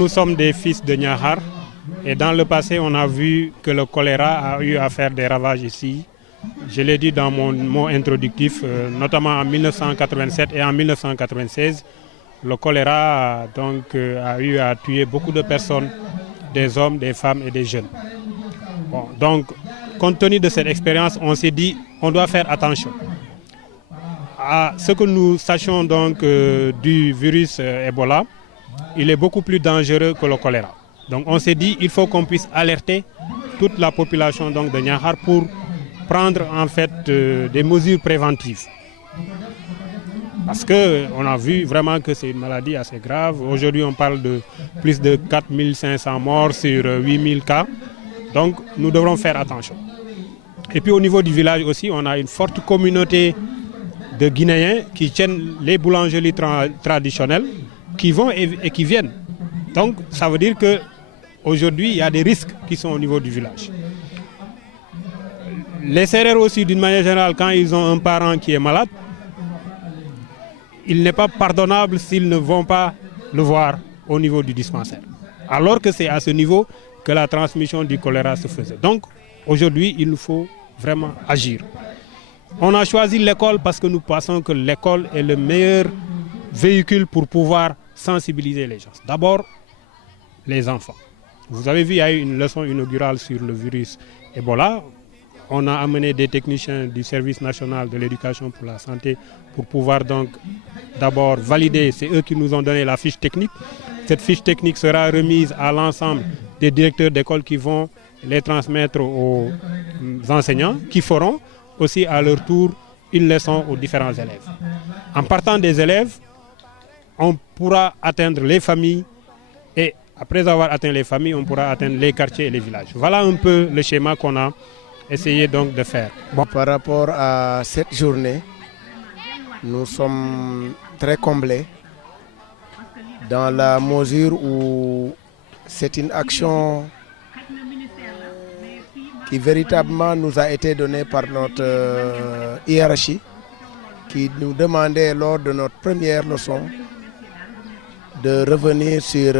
Nous sommes des fils de Niakhar et dans le passé, on a vu que le choléra a eu à faire des ravages ici. Je l'ai dit dans mon mot introductif, notamment en 1987 et en 1996. Le choléra a eu à tuer beaucoup de personnes, des hommes, des femmes et des jeunes. Bon, donc, compte tenu de cette expérience, on s'est dit qu'on doit faire attention à ce que nous sachions donc du virus Ebola. Il est beaucoup plus dangereux que le choléra. Donc on s'est dit qu'il faut qu'on puisse alerter toute la population donc, de Niakhar pour prendre en fait des mesures préventives. Parce qu'on a vu vraiment que c'est une maladie assez grave. Aujourd'hui on parle de plus de 4500 morts sur 8000 cas. Donc nous devrons faire attention. Et puis au niveau du village aussi, on a une forte communauté de Guinéens qui tiennent les boulangeries traditionnelles, qui vont et qui viennent. Donc ça veut dire qu'aujourd'hui, il y a des risques qui sont au niveau du village. Les Sérères aussi, d'une manière générale, quand ils ont un parent qui est malade, il n'est pas pardonnable s'ils ne vont pas le voir au niveau du dispensaire. Alors que c'est à ce niveau que la transmission du choléra se faisait. Donc aujourd'hui, il nous faut vraiment agir. On a choisi l'école parce que nous pensons que l'école est le meilleur véhicule pour pouvoir sensibiliser les gens. D'abord, les enfants. Vous avez vu, il y a eu une leçon inaugurale sur le virus Ebola. On a amené des techniciens du service national de l'éducation pour la santé pour pouvoir donc d'abord valider. C'est eux qui nous ont donné la fiche technique. Cette fiche technique sera remise à l'ensemble des directeurs d'école qui vont les transmettre aux enseignants qui feront aussi à leur tour une leçon aux différents élèves. En partant des élèves, on pourra atteindre les familles et après avoir atteint les familles, on pourra atteindre les quartiers et les villages. Voilà un peu le schéma qu'on a essayé donc de faire. Bon. Par rapport à cette journée, nous sommes très comblés dans la mesure où c'est une action qui véritablement nous a été donnée par notre hiérarchie qui nous demandait lors de notre première leçon de revenir sur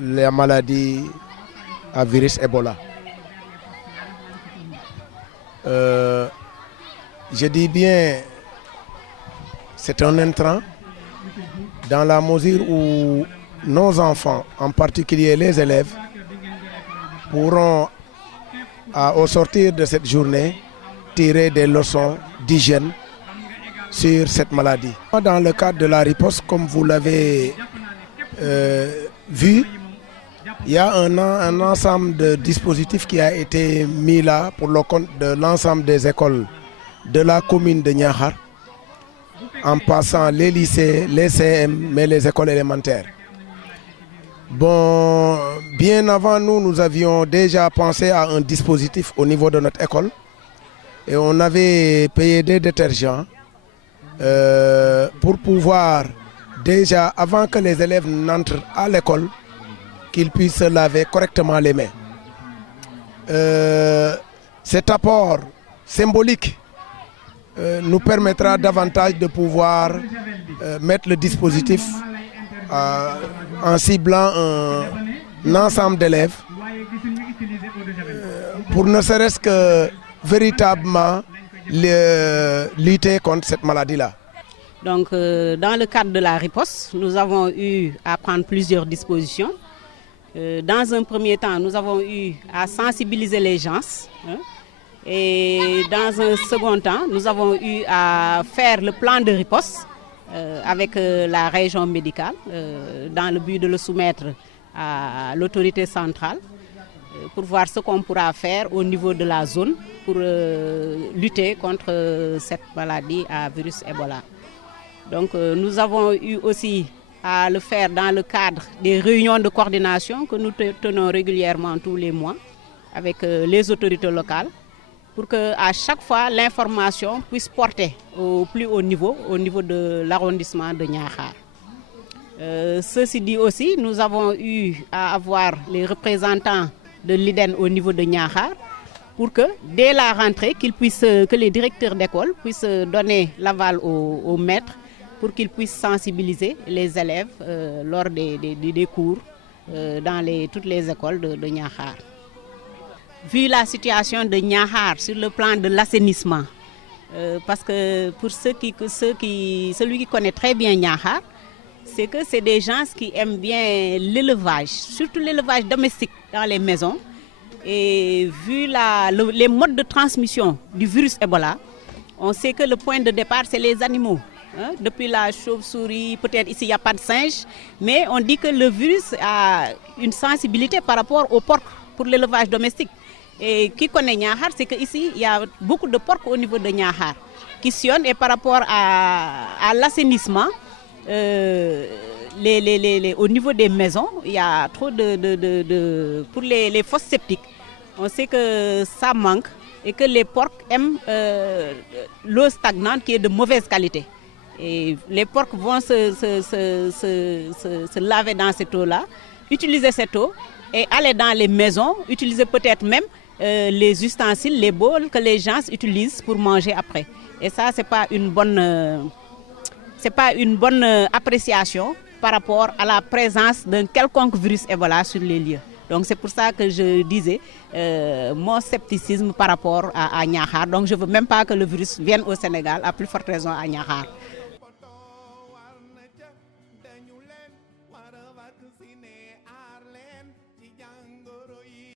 la maladie à virus Ebola. Je dis bien, c'est un intrant dans la mesure où nos enfants, en particulier les élèves, pourront, au sortir de cette journée, tirer des leçons d'hygiène sur cette maladie. Dans le cadre de la riposte, comme vous l'avez vu, il y a un ensemble de dispositifs qui a été mis là pour le compte de l'ensemble des écoles de la commune de Niakhar, en passant les lycées, les CM, mais les écoles élémentaires. Bon, bien avant nous avions déjà pensé à un dispositif au niveau de notre école et on avait payé des détergents pour pouvoir déjà, avant que les élèves n'entrent à l'école, qu'ils puissent se laver correctement les mains. Cet apport symbolique nous permettra davantage de pouvoir mettre le dispositif en ciblant un ensemble d'élèves pour ne serait-ce que véritablement lutter contre cette maladie-là. Donc, dans le cadre de la riposte, nous avons eu à prendre plusieurs dispositions. Dans un premier temps, nous avons eu à sensibiliser les gens. Et dans un second temps, nous avons eu à faire le plan de riposte avec la région médicale dans le but de le soumettre à l'autorité centrale pour voir ce qu'on pourra faire au niveau de la zone pour lutter contre cette maladie à virus Ebola. Donc nous avons eu aussi à le faire dans le cadre des réunions de coordination que nous tenons régulièrement tous les mois avec les autorités locales pour qu'à chaque fois l'information puisse porter au plus haut niveau, au niveau de l'arrondissement de Niakhar. Ceci dit aussi, nous avons eu à avoir les représentants de l'IDEN au niveau de Niakhar pour que dès la rentrée, que les directeurs d'école puissent donner l'aval aux maîtres pour qu'ils puissent sensibiliser les élèves lors des cours dans toutes les écoles de Niakhar. Vu la situation de Niakhar sur le plan de l'assainissement, parce que pour celui qui connaît très bien Niakhar, c'est que c'est des gens qui aiment bien l'élevage, surtout l'élevage domestique dans les maisons. Et vu les modes de transmission du virus Ebola, on sait que le point de départ, c'est les animaux. Depuis la chauve-souris, peut-être ici il n'y a pas de singe, mais on dit que le virus a une sensibilité par rapport aux porcs pour l'élevage domestique. Et qui connaît Niakhar, c'est qu'ici, il y a beaucoup de porcs au niveau de Niakhar qui sillonnent. Et par rapport à l'assainissement, au niveau des maisons, il y a trop pour les fosses septiques. On sait que ça manque et que les porcs aiment l'eau stagnante qui est de mauvaise qualité. Et les porcs vont se laver dans cette eau-là, utiliser cette eau et aller dans les maisons, utiliser peut-être même les ustensiles, les bols que les gens utilisent pour manger après. Et ça, c'est pas une bonne appréciation par rapport à la présence d'un quelconque virus Ebola sur les lieux. Donc c'est pour ça que je disais mon scepticisme par rapport à Niakhar. Donc je ne veux même pas que le virus vienne au Sénégal, à plus forte raison à Niakhar.